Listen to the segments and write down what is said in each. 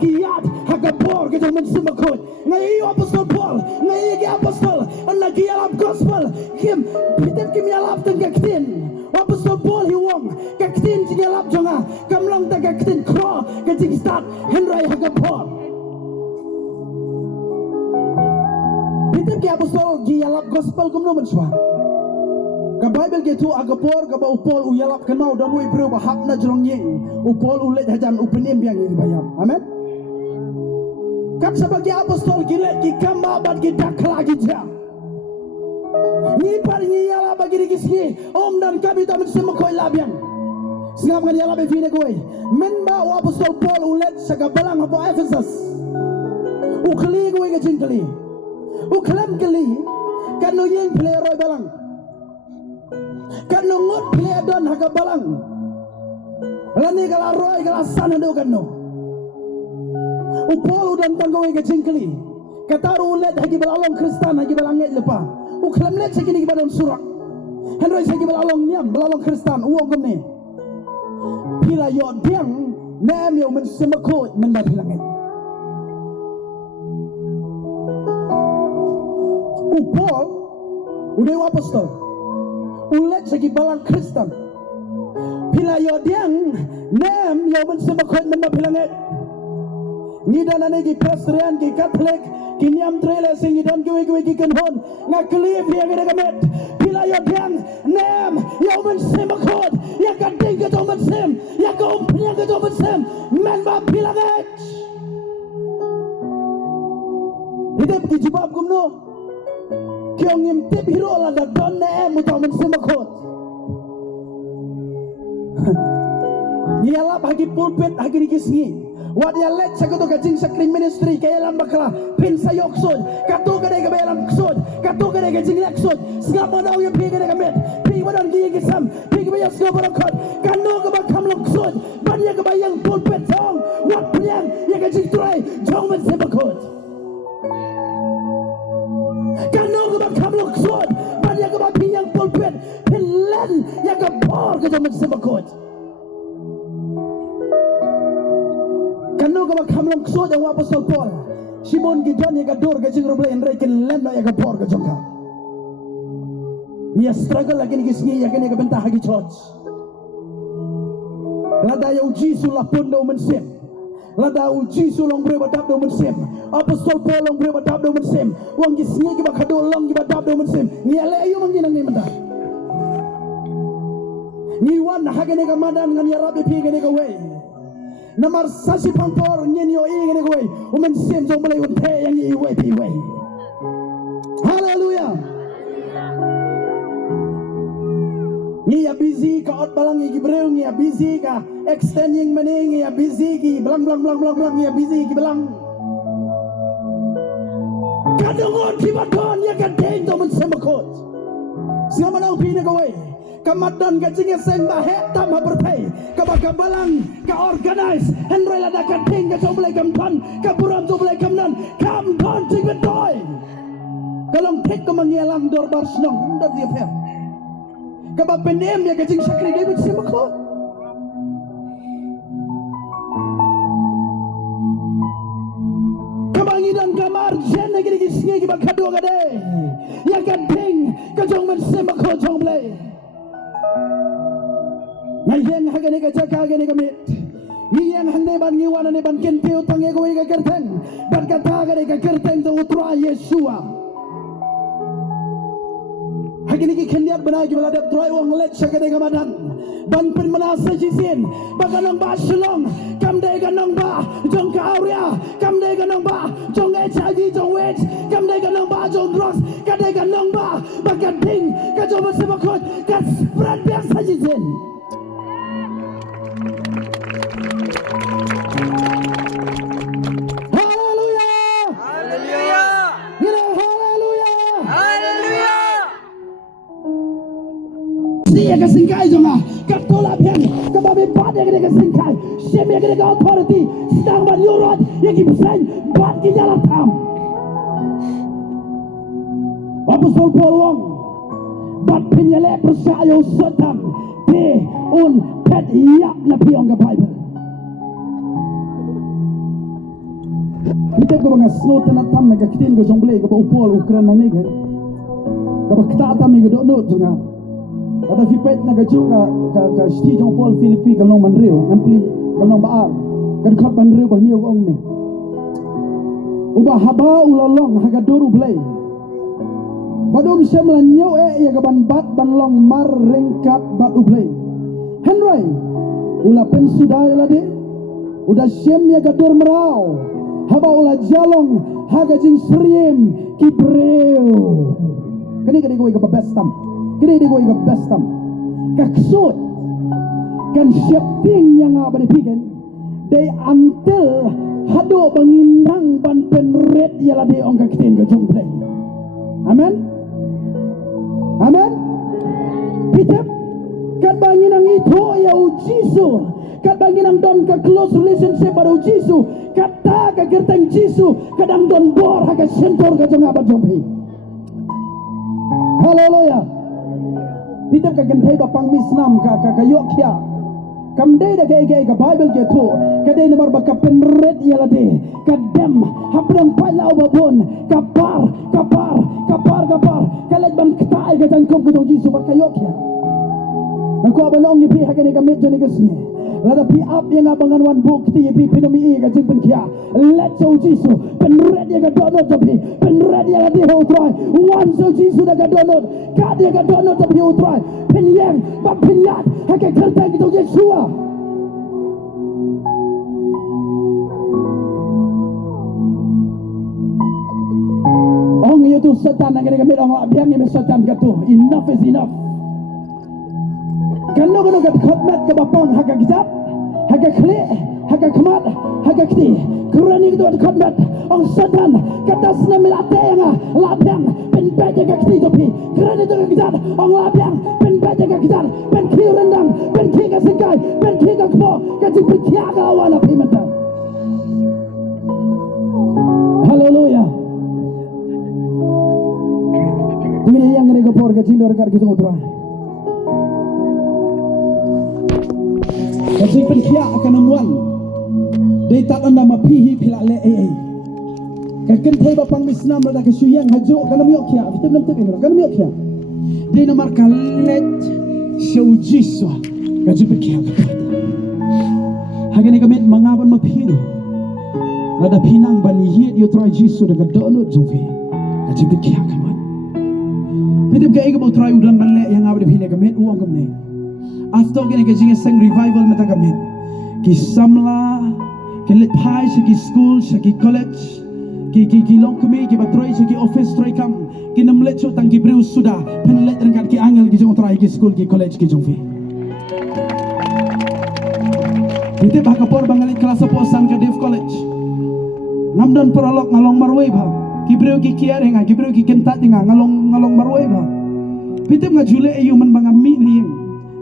giat hagapor ke jong mensemakot ngai apostol Paul ngai ge apostol lagi alap gospel kim pitep kim yalap teng kaktin apostol Paul hiwong kaktin jing yalap jonga kamlang ta kaktin kro ke jing start henry hagapor pitep ke apostol gi yalap gospel kumno menswa ka Bible ke tu agapor ka ba upol uyalap kenau dan ui bro ba hak na jrong yeng upol ulet hajan upenim yang ini bayam amen kat sebagai apostol gilet ki kamba bat ki dakla ki ja ni par ni yala bagi digisni om dan kami tamen semakoi labian singap ngan yala be fine koi men ba apostol Paul ulet saga balang apa Ephesus ukli koi ke jingkli uklam kli kan no yeng play roy balang kan ngot pledon haga balang lani kala roy kala sana do kan no upol dan tanggawe ke jingkli kataru let hagi balalong kristan hagi balanget lepa uklam let segini badon surak henry segi balalong niam balalong kristan uang kene pila yo diang nam yo men semakot men ba pilanget upol udah apostol ulet segi balang Kristen pila yo diang nem yo men semakot men ba pilanget ni dan ane ki Presbyterian ki Catholic ki niam trele sing dan gue ki kenhon ngakli pia gede kamet pila yo diang nem yo men semakot ya ka ding ke to men sem ya ka umpnya ke to men sem men ba pilanget hidup ki jibab kumno kyong imtip hiro la da don ne mu to men semakot Yala bagi pulpit hagi digisni wat ya let sagoto kajing sakri ministry kaya lam bakla pin sayok sod katu gade ke belam sod katu gade ke jinglek sod sgap mana ya pi gade ke met pi wadan gi gisam pi ke bayas ko barakot kanu ke bakam lok sod ban ya ke bayang pulpit song wat punyang ya ke jing try jong men semakot kanu ke bakam lok sod ban ya ke bayang pulpit pin len ya ke por ke jong men semakot kanu ka kamlong ksod ang apostol Paul Simon Gideon ya dor ka jing roble enray ken len ya ka por ka jongka niya struggle lagi ni gisni ya ken ka bentah hagi church lada ya uji sulapun do mensem lada uji sulong bre badap do mensem apostol Paul long bre badap do mensem wong gisni ki bakado long ki badap do mensem niya le ayu manginang ni menda ni wan hagene ka madan ngan ya rabbi pi gene ka way namar sasi pampor nyenyo ingene kowe umen sem jong mulai unte yang i we pi we haleluya ni ya busy ka ot balang gi breu ni ya busy ka extending mening ya busy gi blang ya busy gi belang kadongon ki badon ya kadeng to men semakot siapa nang pine kowe kamadan gajing seng bahe tam bertai kabagabalang ka organize henry lada ka ting ka jomble kampan ka buram jomble kamnan kam don ting betoy kalong tek ko mangyalang dorbar snong nda dia pem ka penem ya gajing sakri David simako kabangidan kamar jen negeri gisngi ki bakado gade ya ka ting ka jomble simako jomble ngayeng hagane ka jaka hagane ka mit ngiyang hande ban ngiwan ne ban kenteo tange ko ka kerteng ban kata hagane ka kerteng to utra Yeshua hagane ki khendiat bana ki balada troy wong let hagane ka madan ban pen manasa jisin baganong ba shalom kam de ganong ba jong ka auria kam de ganong ba jong HIV jong wet kam de ganong ba jong drugs ka de ganong ba bagading ka jong semakot ka spread biasa jisin Siya kasingkay jonga katola pian kababe bade gede kasingkay sheme gede authority stang ban yurot yaki bisan bat ki jalan tam apostol Paul wong bat pinyale persayo sotam te un pet yak na piong ka Bible Kita ko mga snow tanatam na kakitin ko jong blay ko ba upol ukran na negen. Kapag kita mi ko do nga. Ada fipet na gajo ka sti jong pol Filipi kalong manreo ngan pli kalong baal. Kan khot manreo ba niyo ong ni. Uba haba ulalong hagadoru blay. Badum semlan nyo ya gaban bat banlong mar rengkat bat ublay. Henry ula pensudai lade udah sem ya gadur merau haba ula jalong haga jing sriem kibreu kani go iga bestam kani go iga bestam kaksut kan siapting yang abadi pigen they until hado banginang ban penret ya lade ong kakten go jongplay. Amen. Amen. Pitep kat banginang itu ya ujisu kat banginang don ka close relationship pada ujisu kata ka gerteng jisu kadang don bor ha ka sentor ka jong abad jong pi. Haleluya. Pitep ka gentai ba pang misnam ka yok kya kamde da ke ka Bible ke tu kadai nomor ba ka penret ya lade kadam hapdang palau babon kapar kalat ban ktai ka jangkom ka jong jisu ba ka yok kya. Nako abanong yipi hagani ka medyo ni gasni. Lada pi up yang abangan wan book ti yipi pinami ka jing penkia. Let so jisu pen ready ka donut tapi pen ready ka di ho try. One so jisu da ka donut. Ka dia ka donut tapi ho try. Pen yang ba pen yat haka kerta kita Yesua. Ong itu setan hagani ka medong abiang ni setan ka tu. Enough is enough. Kano kat khotmat ke bapang haga kitab haga khle haga khamat haga kti kurani itu khotmat ong setan katas na milate nga lapang pen baja ka kti topi kurani itu kitab ong lapang pen baja ka kitab pen ki rendang pen ki ka singkai pen ki ka kbo ka ji pikya ka wala pimata. Haleluya. Ini yang ngene ko por ka jindor kar ki jong Kasi penkia akan namuan Day tak anda mapihi pila le Kakin thay bapang misnam rada kasuyang hajo Kana miyok kya Vitim nam tibi Kana miyok kya Day namar kalet Siyaw Kasi penkia kapata Hagani kamit mangaban mapino Rada pinang banihit Yo try jiso daga donut zofi Kasi penkia kamat Vitim ka ikabau try udan banle Yang abad pina kamit Uang kamne After kini kajing sang revival mata kami, kisamla, kilit pai segi school, segi college, ki long kami, ki batroi segi office troi kam, ki namlet so tang ki brew sudah, penlet rengkat ki angel ki jong trai ki school ki college ki jong fi. Kita bakapor bangalit kelas posan ke Dev College, namdan peralok ngalong marway ba, ki brew ki kiar henga, ki brew ki kentat henga ngalong marway ba. Kita ngajule ayuman bangami ni yang.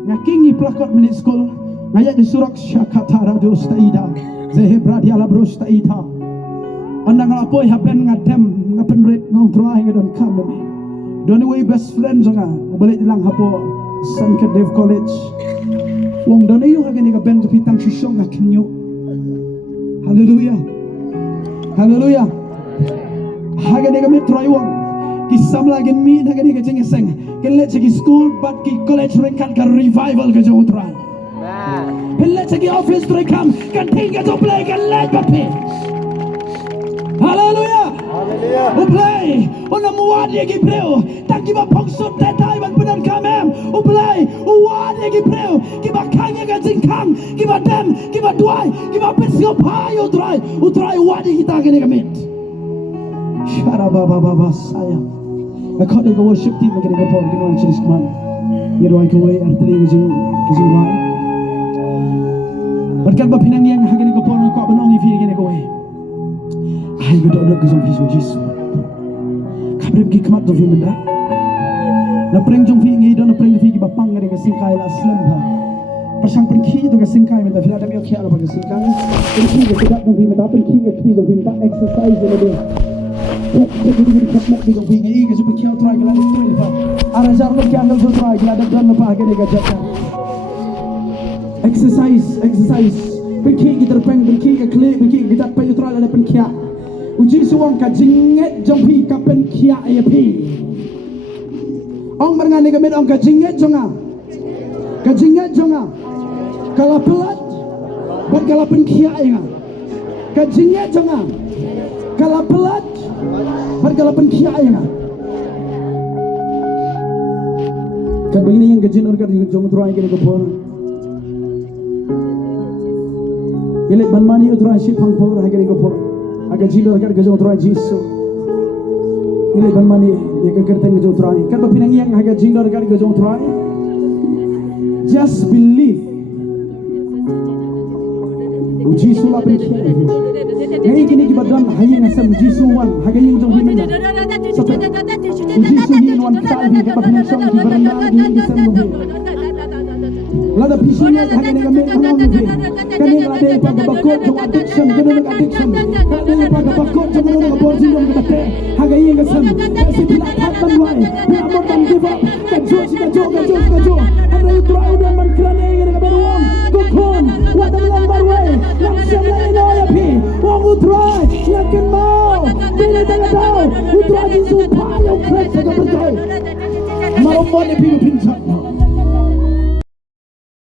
Ngakingi plakot menit skol ngayak disurak syakatara dos taida zehebra di ala bros taida andang lapoi hapen ngadem ngapen rep ngong try ngadon kam doni way best friend zonga balik dilang hapo san ke Dev College wong doni yung hagani ka ben pitang sisong ngakinyo. Haleluya. Haleluya. Hagani ka try wong kisam lagi mi hagani ka jengeseng Kelet segi school, but ki college rengkat ke revival ke jauh terang. Kelet segi office rekam, kan tinggal tu play kelet bapi. Haleluya. Haleluya. Uplay, ona muad ye gibreu, tak kiba pongsut tetai ban benar kamem. Uplay, uad ye gibreu, kiba kanya ke jingkang, kiba dem, kiba duai, kiba pensio pai utrai uad ye kita kene kamit. Syarababa saya. Kau dek worship team macam ni kau pergi mana jenis keman, ni ruai kau arteri kejeng ruai. Berkat bapinang yang hagani kau pergi kau benongi fi kene kau. Ay gedok kejeng fi Yesus. Kabre pergi kemat tu fi menda. Na preng jong fi ngi don na preng fi ki bapang ngari kesingkai la slam ha. Persang pergi tu kesingkai menda fi ada mi okya la kesingkai. Pergi ke tidak tu fi menda pergi ke ti tu fi menda exercise le. Jadi khidmat di dong pingi ke seperti kau try gelada tu lepas. Arajar lo kya ngel try gelada dan lepas ke nega jata. Exercise. Pergi kita terpeng, pergi ke klik, pergi kita payu try ada penkia. uji suang ka jinget jong pi ka pen kia e pi ong marngani ka med ong ka jinget jonga kala pelat ban kala pen kia e nga ka jinget jonga kala pelat ban kala pen kia e nga kan begini yang gajin organ jong trai ke ko por Yele banmani utrai shi phang phor ha ke ko por aga jilo kar ke jong trai jisu Yele banmani ye ke kerteng ke jong trai kan ba pinang yang aga jilo kar ke jong trai just believe uji sula pen ngai kini ki badan hayi ngasam uji suwan haga yang jong himena uji suhin wan kai ke ba pinang som ki baranda di isam no lada pisunya haga ne gamen anam ni kani lada pa bakot jong addiction kani nag addiction kani pa bakot jong nag abortion jong kate haga yang ngasam si pila pat banwai pila mo ban give up ka jo ada utrai dan man krane yang ga beruang kokon wada lang barwai lang siam la ino ya pi wang utrai yakin mau dili tanga daw utrai jisu pa yung kret sa ga berjay maromon ni pi pinjat